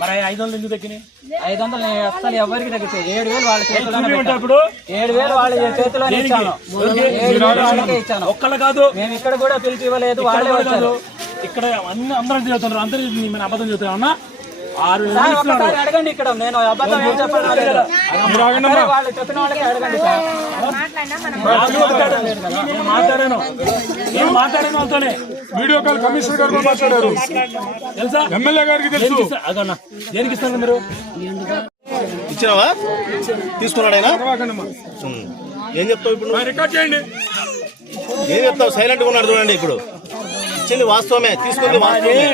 మరి ఐదు వందలు ఎందుకు తగ్గినాయి? ఐదు వందలు నేను అస్సలు ఎవరికి తగ్గించాను ఏడు వేలు వాళ్ళ. ఇప్పుడు ఏడు వేలు వాళ్ళ చేతిలోనే ఇచ్చాను ఏడు వేలు వాళ్ళకే ఇచ్చాను. ఒక్కళ్ళు కాదు. మేము ఇక్కడ కూడా పిలిచి ఇవ్వలేదు వాళ్ళే వచ్చారు ఇక్కడ అన్ని అందరం చదువుతున్నారు అందరూ మన అబద్ధం చదువుతున్నా అన్న ఆరు అడగండి ఇక్కడ. నేను అబద్ధం ఏం చెప్పాను. వాళ్ళు చెప్పిన వాళ్ళకి అడగండి నేను మాట్లాడాను. నేను మాట్లాడాను వాళ్ళతోనే. వీడియో కాల్ కమిషనర్ గారు మాట్లాడారు. తెలుసా? ఎమ్మెల్యే గారికి తెలుసు. అదన్నా దేనికి ఇస్తారు మీరు? ఇచ్చినావా? తీసుకున్నాడు ఆయన? తర్వాకండమ్మా. ఉమ్. ఏం చెప్తావు ఇప్పుడు నువ్వు? రికార్డ్ చేయండి. ఏం చెప్తావు? సైలెంట్గా ఉన్నాడు చూడండి ఇప్పుడు. ఇచ్చింది వాస్తవమే తీసుకుంది వాస్తవమే.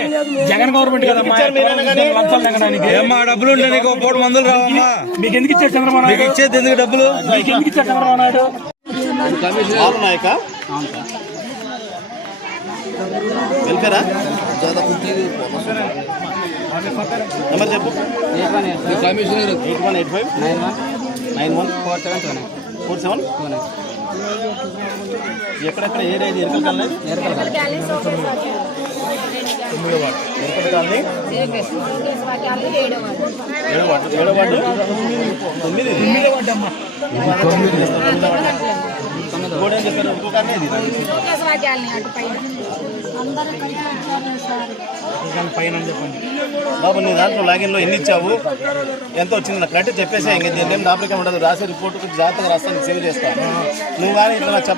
జగన్ గవర్నమెంట్ కదా ఇచ్చారు మీరైనా కానీ? ఏమ్మా డబ్బులు ఉంటే నీకు? మందులు రావమ్మా. మీకు ఎందుకు ఇచ్చారు చంద్రబాబు మీకు నాయుడు? ఇచ్చేది ఎందుకు డబ్బులు? మీకు ఎందుకు ఇచ్చారు చంద్రబాబు నాయుడు? నాయక? వెల్ఫేరా నెంబర్ చెప్పు. Eight one eight five. Nine one. Four seven two nine. Four seven two nine ఎక్కడెక్కడ ఏరియా ఇది ఎరుకల కాలనీ కాలనీ ఏడో వార్డు ఏడో వార్డు తొమ్మిది ఇంకోటి చెప్పారు ఇంకో కాలనీ ఇది బాబు నీ దాంట్లో లాగిన్లో ఎన్ని ఇచ్చావు? ఎంత వచ్చింది? నాకు కరెక్ట్ చెప్పేసి ఇంక దీని ఉండదు. రాసే రిపోర్ట్ జాగ్రత్తగా రాస్తాను సేవ్ చేస్తాను. నువ్వు కానీ ఇట్లా చెప్ప